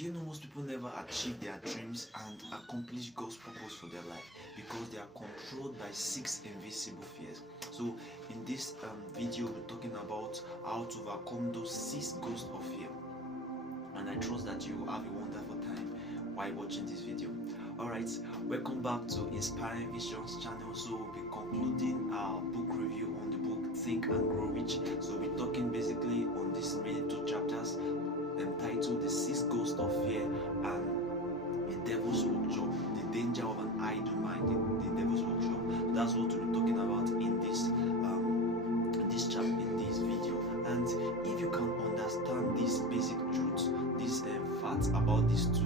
Do you know most people never achieve their dreams and accomplish God's purpose for their life because they are controlled by 6 invisible fears? So in this video, we're talking about how to overcome those 6 ghosts of fear. And I trust that you have a wonderful time while watching this video. Alright, welcome back to Inspiring Visions channel. So we'll be concluding our book review on the book Think and Grow Rich. So we're talking basically on these remaining 2 chapters entitled The 6 Ghosts of Fear and The Devil's Workshop, The Danger of an Idle Mind, the Devil's Workshop. That's what we'll be talking about in this chapter, in this video. And if you can understand these basic truths, these facts about these 2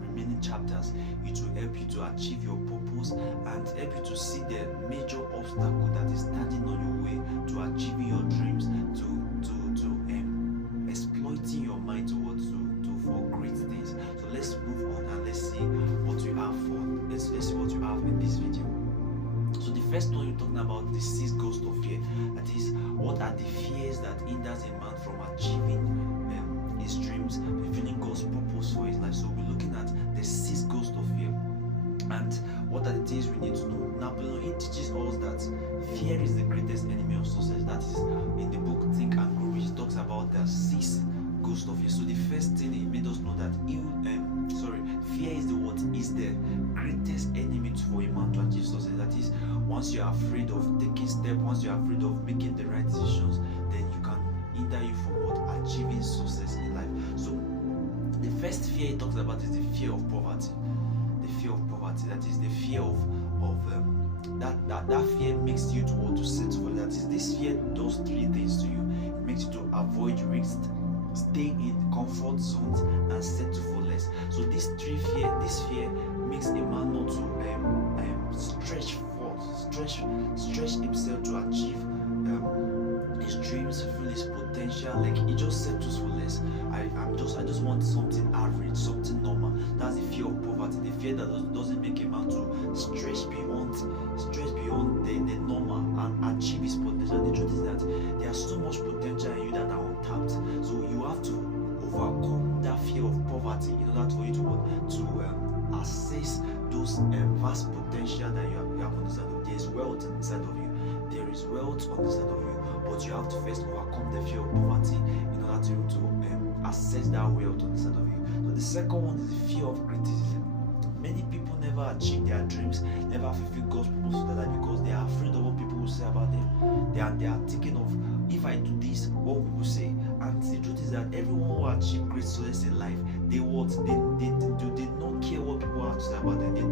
remaining chapters, it will help you to achieve your purpose and help you to see the major obstacle that is standing on your way to achieving your dreams, to exploiting your mind for great things. So let's move on and let's see what we have let's see what you have in this video. So the first one you're talking about, the 6 ghosts of fear. That is, what are the fears that hinders a man from achieving his dreams, fulfilling God's purpose for his life? So we're looking at the 6 ghosts of fear. And what are the things we need to know? Napoleon Hill teaches us that fear is the greatest enemy of success. That is in the book Think and Grow Rich. It talks about the 6 ghosts of fear. So the first thing he made us know that fear is the greatest enemy for a man to achieve success. That is, once you are afraid of taking steps, once you are afraid of making the right decisions, then you can hinder you from achieving success in life. So the first fear he talks about is the fear of poverty. The fear of poverty. That is the fear of that fear makes you to want to settle for. That is, this fear does 3 things to you. It makes you to avoid risk, stay in comfort zones, and settle for less. So this fear makes a man not to stretch himself to achieve his dreams, fulfill his potential. Like, he just settles for less. I just want something average, something normal. That's the fear of poverty, the fear that doesn't make a man to stretch beyond the normal and achieve his potential. The truth is that there's so much potential in you that are untapped. So you have to overcome that fear of poverty in order for you to access those vast potential that you have on the side of you. There is wealth inside of you. There is wealth on the side of you, but you have to first overcome the fear of poverty in order to access that wealth on the side of you. So the second one is the fear of criticism. Many people never achieve their dreams, never fulfill God's purpose for their life because they are afraid of what people will say about them. They are thinking of, if I do this, what will people say? And the truth is that everyone who achieve great success in life, they don't care what people have to say about them. They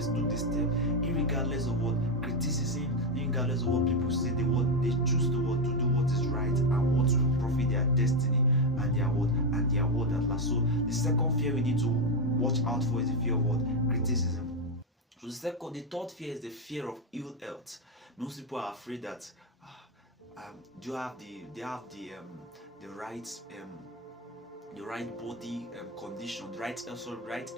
took this step, regardless of what criticism, regardless of what people say. They choose to do what is right and what will profit their destiny and their word at last. So the second fear we need to watch out for is the fear of what? Criticism. So the third fear is the fear of ill health. Most people are afraid that they have the right body condition, the right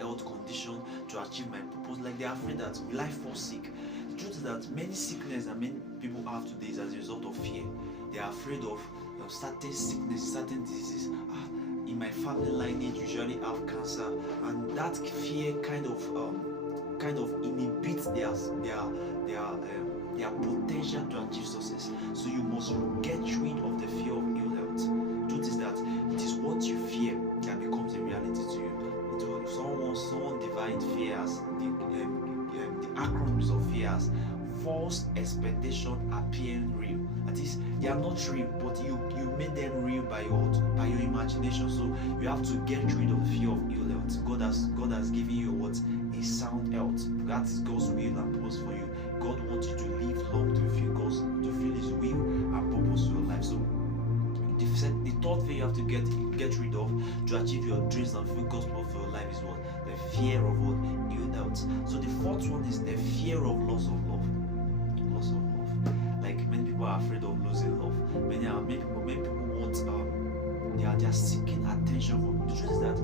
health condition to achieve my purpose. Like, they are afraid that will I fall sick? The truth is that many sickness that many people have today is as a result of fear. They are afraid of certain sickness, certain diseases. In my family lineage, usually have cancer, and that fear kind of inhibits their potential to achieve success. So you must get rid of the fear of ill health. The truth is that it is what you fear that becomes a reality to you. Someone divided fear as the acronyms of fear as false expectation appearing real. That is, they are not real, but you made them real by your imagination. So you have to get rid of the fear of ill health. God has given you a sound health. That is God's will and purpose for you. God wants you to live long to feel His will and purpose for your life. So the third fear you have to get rid of to achieve your dreams and fulfill God's purpose for your life is what? The fear of what? Ill health. So the fourth one is the fear of loss of love. Loss of love. Like, many people are afraid of losing love. Many people want they are seeking attention from. The truth is that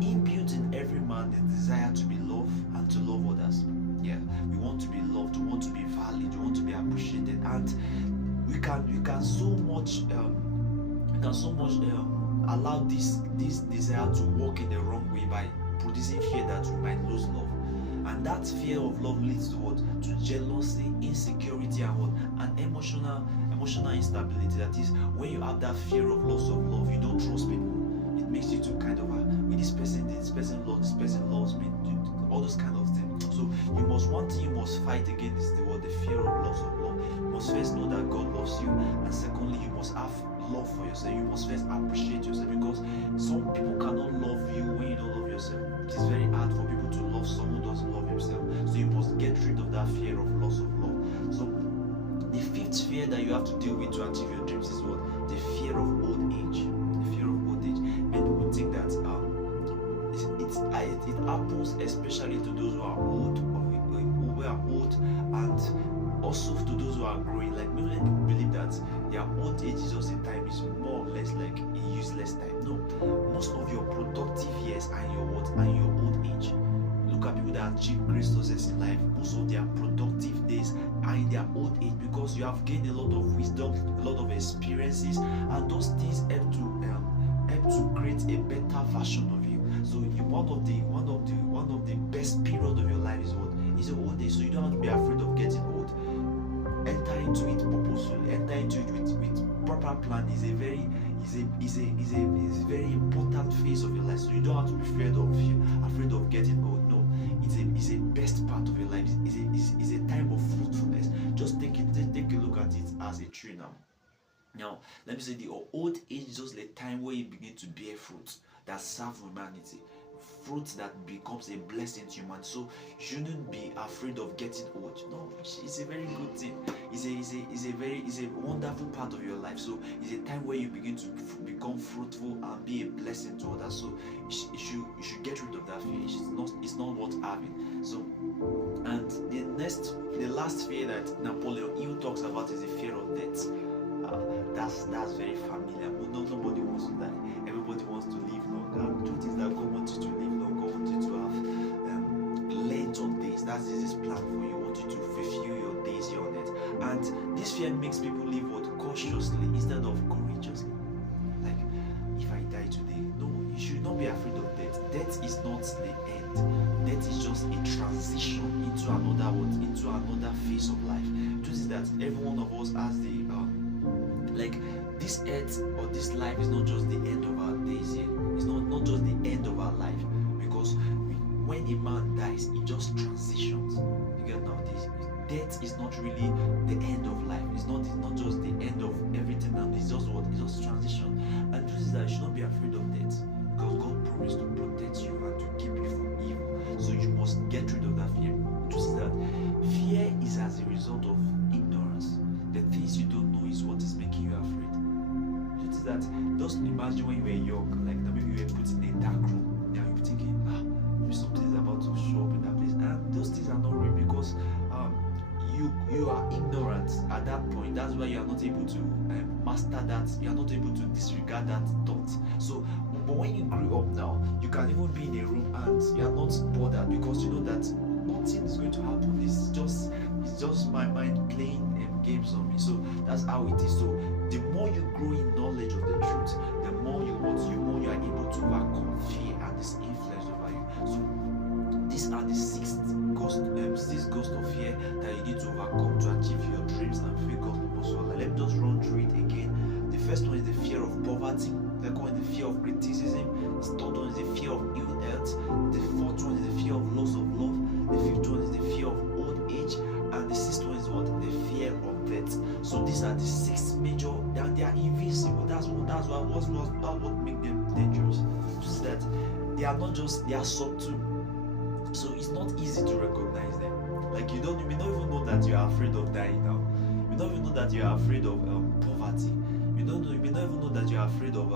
inbuilt in every man the desire to be loved and to love others. Yeah, we want to be loved, we want to be valued, we want to be appreciated, and we can so much allow this desire to walk in the wrong way by producing fear that we might lose love. And that fear of love leads to what? To jealousy, insecurity, and what? And emotional instability. That is, when you have that fear of loss of love, you don't trust people. It makes you to kind of with this person loves me, all those kind of things. So you must fight against the fear of loss of love. You must first know that God loves you, and secondly, you must have love for yourself. You must first appreciate yourself, because some people cannot love you when you don't love yourself. It is very hard for people to love someone who doesn't love himself. So you must get rid of that fear of loss of love. So the fifth fear that you have to deal with to achieve your dreams is what? The fear of old age. The fear of old age. Many people think that it happens especially to those who are old, and also to those who are growing. Like many people believe that their old age is just a time, is more or less like a useless time. No, most of your productive years are in your old age. Look at people that achieve great success in life. Most of their productive days are in their old age, because you have gained a lot of wisdom, a lot of experiences, and those things help to create a better version of you. So one of the best period of your life is what? Is your old age. So you don't have to be afraid of getting old. Enter into it purposefully. Enter into it with proper plan. Is a very important phase of your life. So you don't have to be afraid of getting old. No, it's a best part of your life. It's a time of fruitfulness. Just take a look at it as a tree now. Now, let me say the old age is just the time where you begin to bear fruit that serve humanity, fruit that becomes a blessing to humanity. So you shouldn't be afraid of getting old. No, it's a very good thing. It's a wonderful part of your life. So it's a time where you begin to become fruitful and be a blessing to others. So you should get rid of that fear. It's not worth having. So, and the last fear that Napoleon Hill talks about is the fear of death. That's very familiar. Nobody wants to die. Everybody wants to live long. And the truth is that God wants you to live long. God wants you to have length of days. That's His plan for you. He wants you to fulfill your days here on earth. And this fear makes people live cautiously instead of courageously. Like, if I die today, no, you should not be afraid of death. Death is not the end. Death is just a transition into another phase of life. The truth is that every one of us has this earth or this life is not just the end of our days here. It's not just the end of our life, because when a man dies, he just transitions. You get now this. Death is not really the end of life. It's not just the end of everything, and it's just transition. And this is that you should not be afraid of death, because God promised to protect you and to keep you from evil. So you must get rid of that fear. This is that fear is as a result of ignorance. The things you don't know is what is making you afraid. It is that, just imagine when you were young, like maybe you were put in a dark room. Now you're thinking, maybe something is about to show up in that place. And those things are not real, because you are ignorant at that point. That's why you are not able to master that. You are not able to disregard that thought. So, but when you grew up now, you can even be in a room and you are not bothered, because you know that nothing is going to happen. It's just my mind playing games on me. So that's how it is. So the more you grow in knowledge of the truth, the more you are able to overcome fear and this influence over you. So these are the six ghosts of fear that you need to overcome to achieve your dreams and fulfill God's purpose for life. Let me just run through it again. The first one is the fear of poverty. The second one is the fear of criticism. The third one is the fear of ill health. The fourth one is the fear of loss of love. The fifth one is the fear of old age. And the sixth one is what? The fear of death. So these are the six major, they are invincible. That's what makes them dangerous. Just that they are not just, they are subtle. So it's not easy to recognize them. Like you may not even know that you are afraid of dying now. You don't even know that you are afraid of poverty. You may not even know that you are afraid of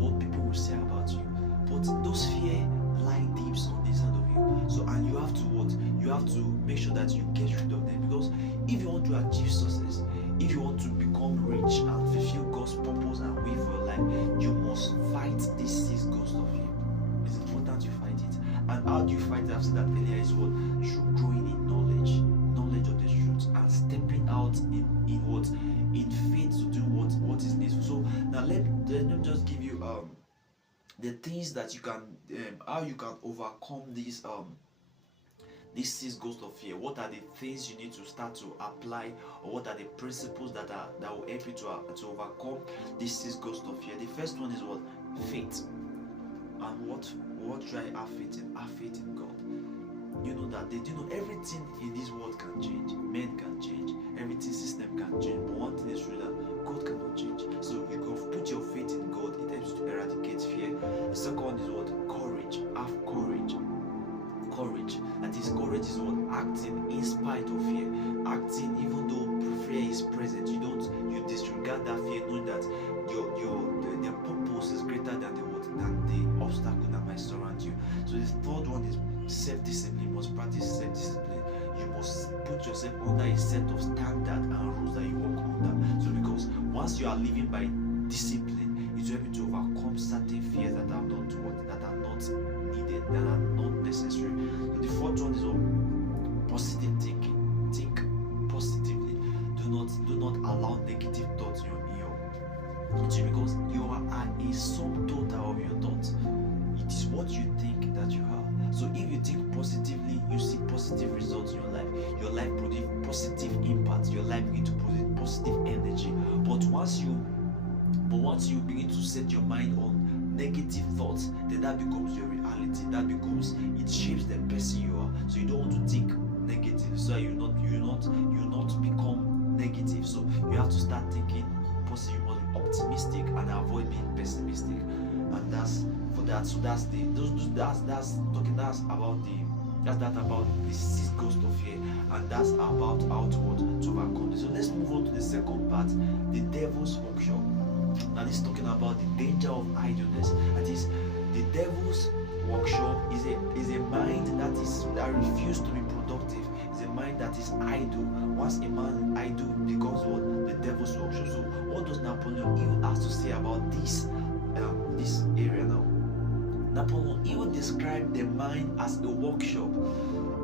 what people will say about you. But those fear lie deep on the inside of you. So, and you have to what? You have to make sure that you get rid of them, because if you want to achieve success, if you want to become rich and fulfill God's purpose and will for your life, you must fight these six ghosts of fear. It's important you fight it. And how do you fight it? I've said that earlier is what? Through growing in knowledge of the truth, and stepping out in faith to do what is needful. So now let let me just give you the things that you can how you can overcome this six ghost of fear. What are the things you need to start to apply, or what are the principles that will help you to overcome this six ghost of fear? The first one is what? Faith. And what should I have faith in? Have faith in God. You know that everything in this world can change. Men can change, everything system can change, but one thing is true, that God cannot change. So you can put your faith in God. It helps to eradicate fear. The second one is what? Courage. Have courage. That is, courage is what? Acting in spite of fear. Acting even though fear is present. You disregard that fear, knowing that the purpose is greater than the obstacle that might surround you. So the third one is self-discipline. You must practice self-discipline. You must put yourself under a set of standard and rules that you work under. So because once you are living by discipline, it will help you to overcome certain fears that are not needed, that are not necessary. So the fourth one is positive thinking. Think positively. Do not allow negative thoughts in you, because you are a sum total of your thoughts. It is what you think that you are. So if you think positively, you see positive results in your life. Your life produces positive impact. Your life begins to produce positive energy. But once you begin to set your mind on negative thoughts, then that becomes your reality. It shapes the person you are. So you don't want to think negative, so you not become negative. So you have to start thinking positive. You must be optimistic and avoid being pessimistic. And that's about the six ghost of fear, and that's about how to overcome it. So let's move on to the second part, the devil's workshop. Now this is talking about the danger of idleness. That is, the devil's workshop is a mind that refuses to be productive. It's a mind that is idle. Once a man is idle, it becomes what? The devil's workshop. So what does Napoleon Hill have to say about this area now? Napoleon Hill described the mind as a workshop.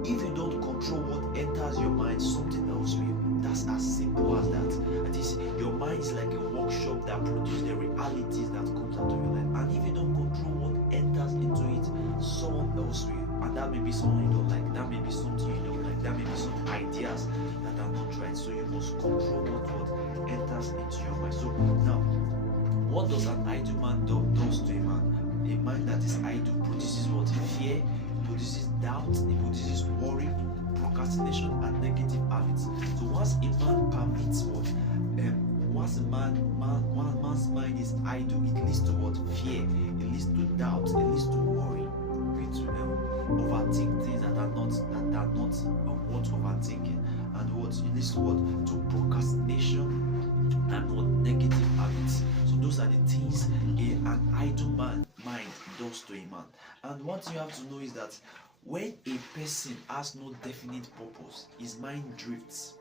If you don't control what enters your mind, something else will. That's as simple as that. That is, your mind is like a workshop that produces the realities that comes out of your life. And if you don't control what enters into it, someone else will. And that may be someone you don't like. That may be something you don't like. That may be some ideas that are not right. So you must control what enters into your mind. So now, what does an idle man does to a man? A mind that is idle produces what? Fear, it produces doubt, it produces worry, procrastination, and negative habits. So once a man permits once a man's mind is idle, it leads to what? Fear, it leads to doubt, it leads to worry, it leads to overthink things that are not worth overthinking, and it leads to what? To procrastination and what? Negative habits. So those are the things an idle mind does to a man. And what you have to know is that when a person has no definite purpose, his mind drifts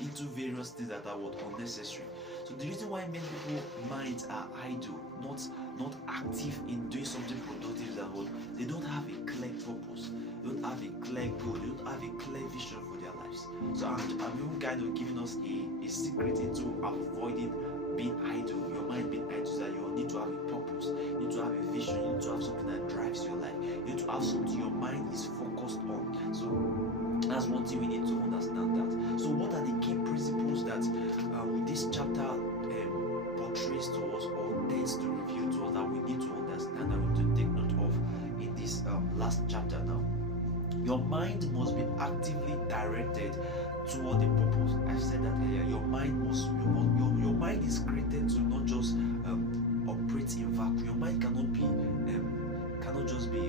into various things that are unnecessary. So the reason why many people's minds are idle, not active in doing something productive, is that they don't have a clear purpose, they don't have a clear goal, they don't have a clear vision for their lives. So I'm even kind of giving us a secret into avoiding being idle. Your mind being idle is that you need to have a purpose, you need to have a vision, you need to have something that drives your life, you need to have something your mind is focused on. So that's one thing we need to understand that. So what are the key principles that this chapter portrays to us, or tends to reveal to us, that we need to understand, that we need to take note of in this last chapter now? Your mind must be actively directed toward the purpose. I said that earlier. Your mind is created to not just operate in vacuum. Your mind cannot just be in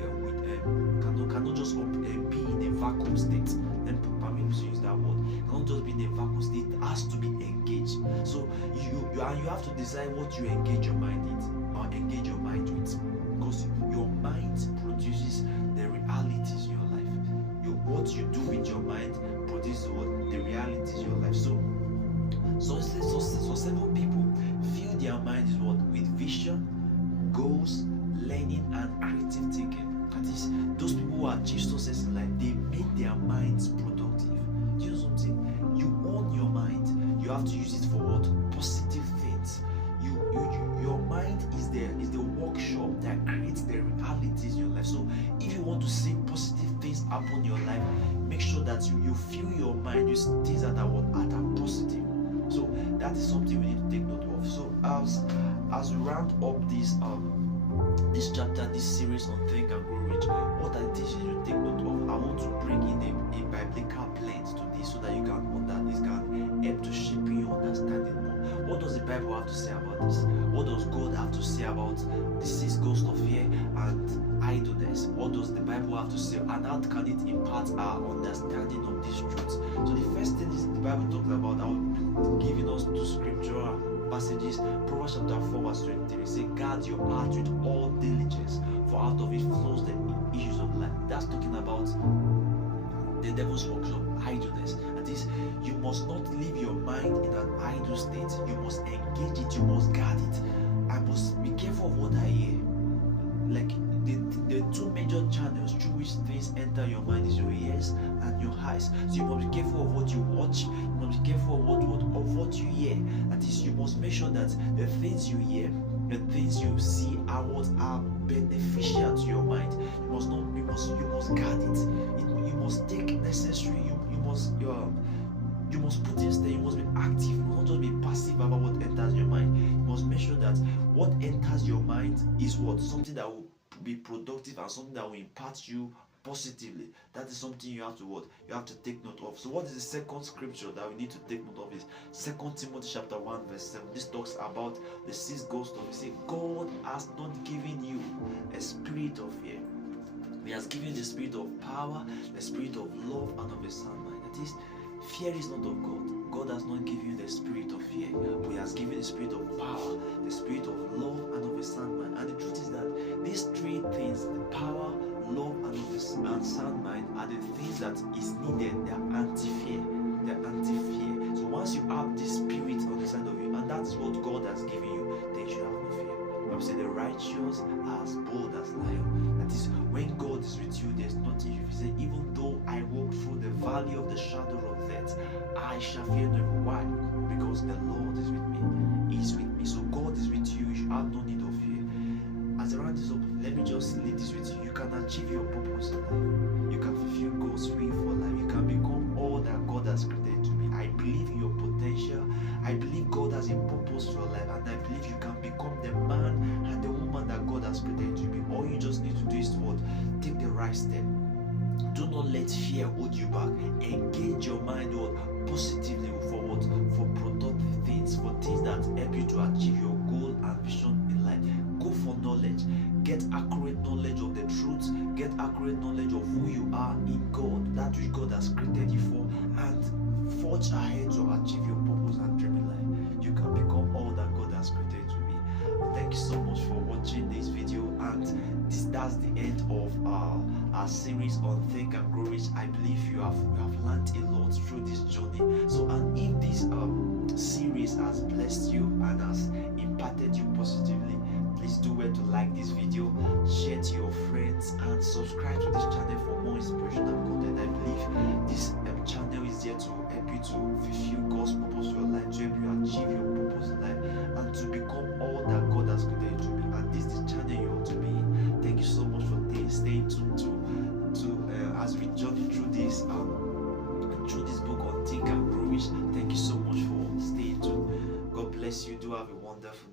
a vacuum state. Then permit me to use that word. It cannot just be in a vacuum state. It has to be engaged. So you have to decide what you engage your mind in, or engage your mind with, because your mind produces the realities in your life. What you do with your mind produces the realities in your life. So several people fill their minds with vision, goals, learning, and creative thinking. That is, those people who achieve success in life, they make their minds productive. Do you know something? You own your mind. You have to use it for what? Positive things. Your mind is the workshop that creates the realities in your life. So if you want to see positive things happen in your life, make sure that you fill your mind with things that are positive. So that is something we need to take note of. So as we round up this chapter, this series on Think and Grow Rich, what I teach you to take note of, I want to bring in a biblical lens to this so that you can this can help to shape your understanding more. What does the Bible have to say about this? What does God have to say about the 6 ghosts of fear and idleness? What does the Bible have to say, and how can it impart our understanding of these truths? So the first thing is the Bible talks about, giving us 2 scriptural passages. Proverbs chapter 4 verse 23 say, guard your heart with all diligence, for out of it flows the issues of life. That's talking about the devil's workshop, idleness. That is, you must not leave your mind in an idle state. You must engage it, you must guard it. I must be careful of what I hear. Like the 2 major channels through which things enter your mind is your ears and your eyes. So you must be careful of what you watch. You must be careful of what you hear. That is, you must make sure that the things you hear, the things you see are what are beneficial to your mind. You must guard it. You must take necessary. You must put things there. You must be active. You must not just be passive about what enters your mind. You must make sure that what enters your mind is something that will be productive and something that will impact you positively. That is something you have to take note of. So what is the second scripture that we need to take note of is 2 Timothy chapter 1 verse 7. This talks about the 6 ghosts of fear. It says, God has not given you a spirit of fear. He has given the spirit of power, the spirit of love, and of a sound mind. That is, fear is not of God. God has not given you the spirit of fear, but He has given the spirit of power, the spirit of love, and of a sound mind. And the truth is that these 3 things, the power, love, and sound mind, are the things that is needed. They are anti-fear. They are anti-fear. So once you have this spirit on the side of you, and that is what God has given you, then you should have no fear. The Bible says the righteous are as bold as lion. That is, when God is with you, there's nothing you say. Even though I walk through the valley of the shadow of death, I shall fear no evil. Why? Because the Lord is with me. He is with me. So God is with you. You should have no need of fear. As I round this up, let me just leave this with you. You can achieve your purpose in life. You can fulfill God's will for life. You can become all that God has created to be. I believe in your potential. I believe God has a purpose for your life, and I believe you can become the man and the woman that God has created to be. All you just need to do is to take the right step. Do not let fear hold you back. Engage your mind positively for productive things, for things that help you to achieve your goal and vision in life. Go for knowledge. Get accurate knowledge of the truth. Get accurate knowledge of who you are in God, that which God has created you for, and forge ahead to achieve your purpose and dream in life. You can become all that God has created to be. Thank you so much for watching this video, and that's the end of our series on Think and Grow Rich. I believe we have learned a lot through this journey. So, and if this series has blessed you and has impacted you positively, please do well to like this video, share to your friends, and subscribe to this channel for more inspirational content. I believe this channel is there to help you to fulfill God's purpose for your life, to help you achieve your purpose in life, and to become all that God has created you to be. And this is the channel you ought to be in. Thank you so much for staying tuned to as we journey through this book on Think and Grow Rich. Thank you so much for staying tuned. God bless you. Do have a wonderful